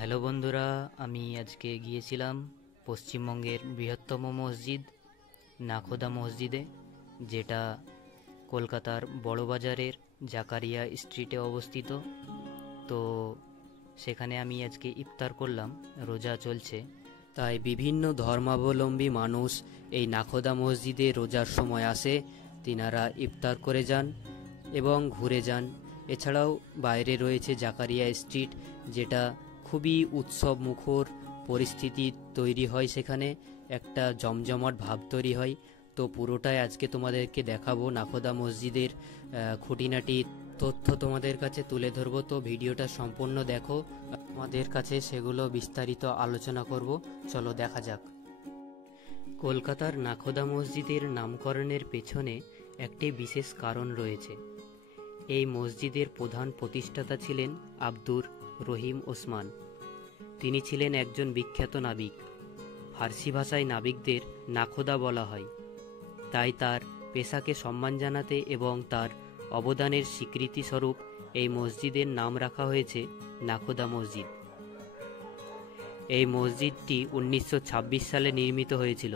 Hello বন্ধুরা, আমি আজকে গিয়েছিলাম পশ্চিমবঙ্গের বৃহত্তম মসজিদ নাখোদা মসজিদে, যেটা কলকাতার বড়বাজারের জাকারিয়া স্ট্রিটে অবস্থিত। তো সেখানে আমি আজকে ইফতার করলাম, রোজা চলছে, তাই বিভিন্ন ধর্মাবলম্বী মানুষ এই নাখোদা মসজিদে রোজার সময় আসে, তিনারা ইফতার করে যান এবং ঘুরে যান। এছাড়াও বাইরে রয়েছে জাকারিয়া স্ট্রিট, যেটা খুবই উৎসব মুখর পরিস্থিতি তৈরি হয়, সেখানে একটা জমজমাট ভাব তৈরি হয়। তো পুরোটাই আজকে তোমাদেরকে দেখাবো, নাখোদা মসজিদের খুঁটিনাটি তথ্য তোমাদের কাছে তুলে ধরবো। তো ভিডিওটা সম্পূর্ণ দেখো, আমাদের কাছে সেগুলো বিস্তারিত আলোচনা করব। চলো দেখা যাক। কলকাতার নাখোদা মসজিদের নামকরণের পেছনে একটি বিশেষ কারণ রয়েছে। এই মসজিদের প্রধান প্রতিষ্ঠাতা ছিলেন আব্দুর রহিম ওসমান। তিনি ছিলেন একজন বিখ্যাত নাবিক। ফার্সি ভাষায় নাবিকদের নাখোদা বলা হয়, তাই তার পেশাকে সম্মান জানাতে এবং তার অবদানের স্বীকৃতিস্বরূপ এই মসজিদের নাম রাখা হয়েছে নাখোদা মসজিদ। এই মসজিদটি 1926 সালে নির্মিত হয়েছিল।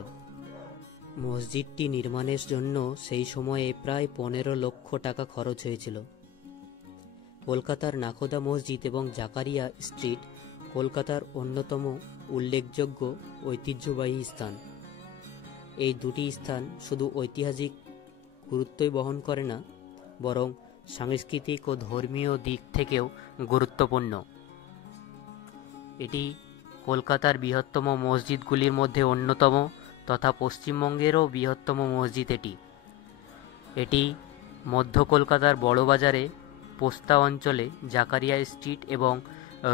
মসজিদটি নির্মাণের জন্য সেই সময়ে প্রায় 15 লক্ষ টাকা খরচ হয়েছিল। কলকাতার নাখোদা মসজিদ এবং জাকারিয়া স্ট্রিট কলকাতার অন্যতম উল্লেখযোগ্য ঐতিহ্যবাহী স্থান। এই দুটি স্থান শুধু ঐতিহাসিক গুরুত্বই বহন করে না, বরং সাংস্কৃতিক ও ধর্মীয় দিক থেকেও গুরুত্বপূর্ণ। এটি কলকাতার বৃহত্তম মসজিদগুলির মধ্যে অন্যতম তথা পশ্চিমবঙ্গেরও বৃহত্তম মসজিদ এটি মধ্য কলকাতার বড়বাজারে পোস্তা অঞ্চলে জাকারিয়া স্ট্রিট এবং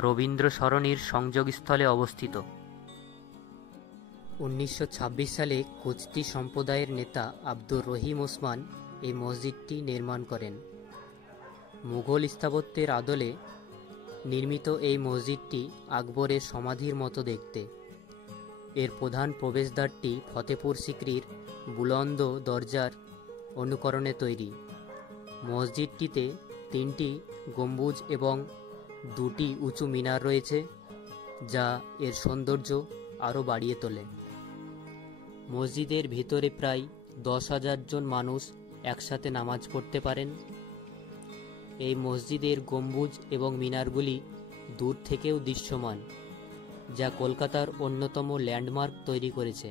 রবীন্দ্র সরণির সংযোগস্থলে অবস্থিত। 1926 সালে কোচটি সম্প্রদায়ের নেতা আব্দুর রহিম ওসমান এই মসজিদটি নির্মাণ করেন। মুঘল স্থাপত্যের আদলে নির্মিত এই মসজিদটি আকবরের সমাধির মতো দেখতে। এর প্রধান প্রবেশদ্বারটি ফতেপুর সিক্রির বুলন্দ দরজার অনুকরণে তৈরি। মসজিদটিতে 3টি গম্বুজ এবং 2টি উঁচু মিনার রয়েছে, যা এর সৌন্দর্য আরও বাড়িয়ে তোলে। মসজিদের ভিতরে প্রায় 10,000 জন মানুষ একসাথে নামাজ পড়তে পারেন। এই মসজিদের গম্বুজ এবং মিনারগুলি দূর থেকেও দৃশ্যমান, যা কলকাতার অন্যতম ল্যান্ডমার্ক তৈরি করেছে।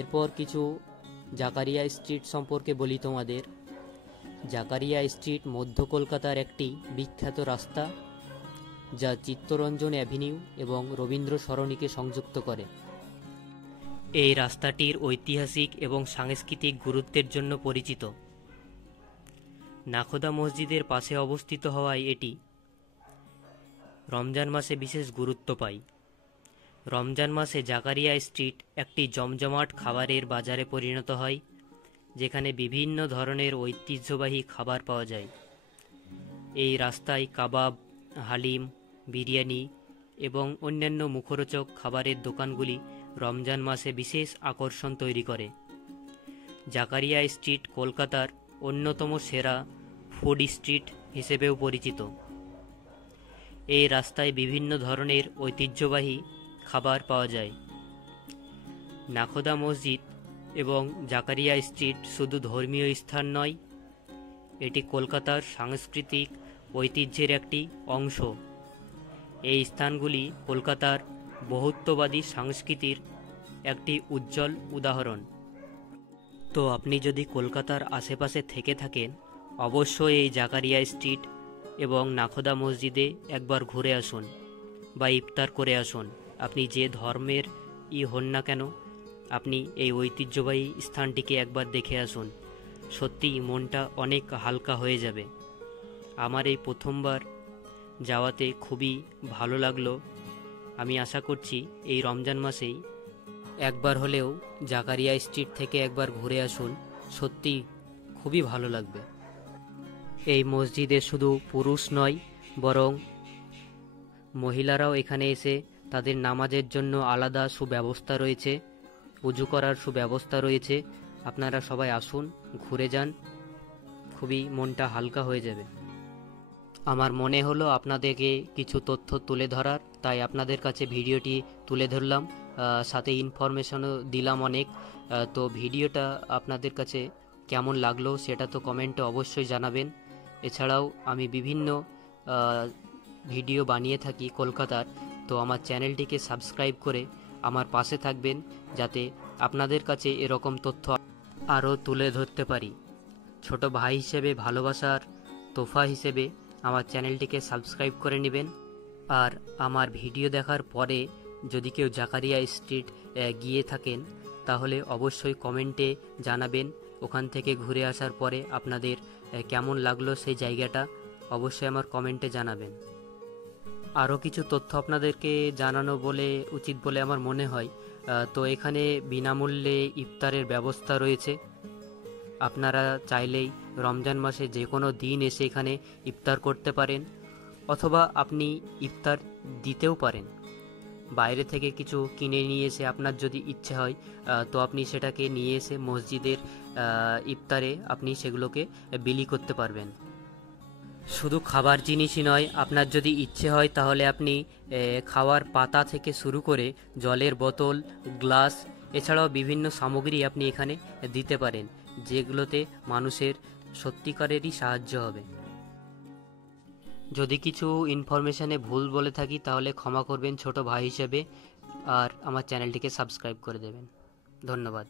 এরপর কিছু জাকারিয়া স্ট্রিট সম্পর্কে বলি তোমাদের। জাকারিয়া স্ট্রিট মধ্য কলকাতার একটি বিখ্যাত রাস্তা, যা চিত্তরঞ্জন অ্যাভিনিউ এবং রবীন্দ্র সরণিকে সংযুক্ত করে। এই রাস্তাটির ঐতিহাসিক এবং সাংস্কৃতিক গুরুত্বের জন্য পরিচিত। নাখোদা মসজিদের পাশে অবস্থিত হওয়ায় এটি রমজান মাসে বিশেষ গুরুত্ব পায়। রমজান মাসে জাকারিয়া স্ট্রিট একটি জমজমাট খাবারের বাজারে পরিণত হয়, যেখানে বিভিন্ন ধরনের ঐতিহ্যবাহী খাবার পাওয়া যায়। এই রাস্তায় কাবাব, হালিম, বিরিয়ানি এবং অন্যান্য মুখরোচক খাবারের দোকানগুলি রমজান মাসে বিশেষ আকর্ষণ তৈরি করে। জাকারিয়া স্ট্রিট কলকাতার অন্যতম সেরা ফুড স্ট্রিট হিসেবেও পরিচিত। এই রাস্তায় বিভিন্ন ধরনের ঐতিহ্যবাহী খাবার পাওয়া যায়। নাখোদা মসজিদ এবং জাকারিয়া স্ট্রিট শুধু ধর্মীয় স্থান নয়, এটি কলকাতার সাংস্কৃতিক ঐতিহ্যের একটি অংশ। এই স্থানগুলি কলকাতার বহুত্ববাদী সংস্কৃতির একটি উজ্জ্বল উদাহরণ। তো আপনি যদি কলকাতার আশেপাশে থেকে থাকেন, অবশ্যই এই জাকারিয়া স্ট্রিট এবং নাখোদা মসজিদে একবার ঘুরে আসুন বা ইফতার করে আসুন। আপনি যে ধর্মের হন না কেন, আপনি এই ঐতিহ্যবাহী স্থানটিকে একবার দেখে আসুন। সত্যিই মনটা অনেক হালকা হয়ে যাবে। আমার এই প্রথমবার যাওয়াতে খুবই ভালো লাগলো। আমি আশা করছি এই রমজান মাসেই একবার হলেও জাকারিয়া স্ট্রিট থেকে একবার ঘুরে আসুন, সত্যি খুবই ভালো লাগবে। এই মসজিদে শুধু পুরুষ নয়, বরং মহিলারাও এখানে এসে তাদের নামাজের জন্য আলাদা সুব্যবস্থা রয়েছে, উজু করার সুব্যবস্থা রয়েছে। আপনারা সবাই আসুন, ঘুরে যান, খুবই মনটা হালকা হয়ে যাবে। আমার মনে হলো আপনাদেরকে কিছু তথ্য তুলে ধরার, তাই আপনাদের কাছে ভিডিওটি তুলে ধরলাম, সাথে ইনফরমেশনও দিলাম অনেক। তো ভিডিওটা আপনাদের কাছে কেমন লাগলো সেটা তো কমেন্টে অবশ্যই জানাবেন। এছাড়াও আমি বিভিন্ন ভিডিও বানিয়ে থাকি কলকাতার, তো আমার চ্যানেলটিকে সাবস্ক্রাইব করে আমার পাশে থাকবেন, যাতে আপনাদের কাছে এরকম তথ্য আরও তুলে ধরতে পারি। ছোট ভাই হিসেবে ভালোবাসার তোফা হিসেবে আমার চ্যানেলটিকে সাবস্ক্রাইব করে নেবেন। আর আমার ভিডিও দেখার পরে যদি কেউ জাকারিয়া স্ট্রিট গিয়ে থাকেন তাহলে অবশ্যই কমেন্টে জানাবেন। ওখান থেকে ঘুরে আসার পরে আপনাদের কেমন লাগলো সেই জায়গাটা অবশ্যই আমার কমেন্টে জানাবেন। আরও কিছু তথ্য আপনাদেরকে জানানো উচিত বলে আমার মনে হয়। তো এখানে বিনামূল্যে ইফতারের ব্যবস্থা রয়েছে। আপনারা চাইলেই রমজান মাসে যে কোনো দিন এসে এখানে ইফতার করতে পারেন, অথবা আপনি ইফতার দিতেও পারেন। বাইরে থেকে কিছু কিনে নিয়ে এসে আপনার যদি ইচ্ছে হয় তো আপনি সেটাকে নিয়ে এসে মসজিদের ইফতারে আপনি সেগুলোকে বিলি করতে পারবেন। শুধু খাবার জিনিসই নয়, আপনার যদি ইচ্ছে হয় তাহলে আপনি খাওয়ার পাতা থেকে শুরু করে জলের বোতল, গ্লাস, এছাড়াও বিভিন্ন সামগ্রী আপনি এখানে দিতে পারেন, যেগুলোতে মানুষের সত্যিকারেরই সাহায্য হবে। যদি কিছু ইনফরমেশনে ভুল বলে থাকি তাহলে ক্ষমা করবেন ছোট ভাই হিসেবে, আর আমার চ্যানেলটিকে সাবস্ক্রাইব করে দেবেন। ধন্যবাদ।